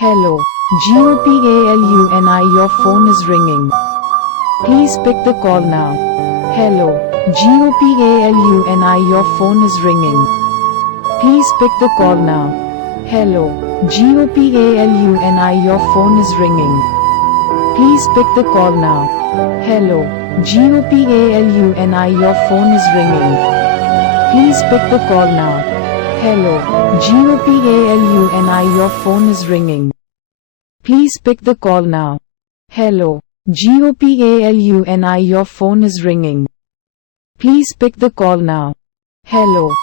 Hello. GOPALUNI, your phone is ringing. Please pick the call now. Hello. GOPALUNI, your phone is ringing. Please pick the call now. Hello. GOPALUNI, your phone is ringing. Please pick the call now. Hello. GOPALUNI, your phone is ringing. Please pick the call now. Hello. GOPALUNI, your phone is ringing. Please pick the call now. Hello. GOPALUNI, your phone is ringing. Please pick the call now. Hello.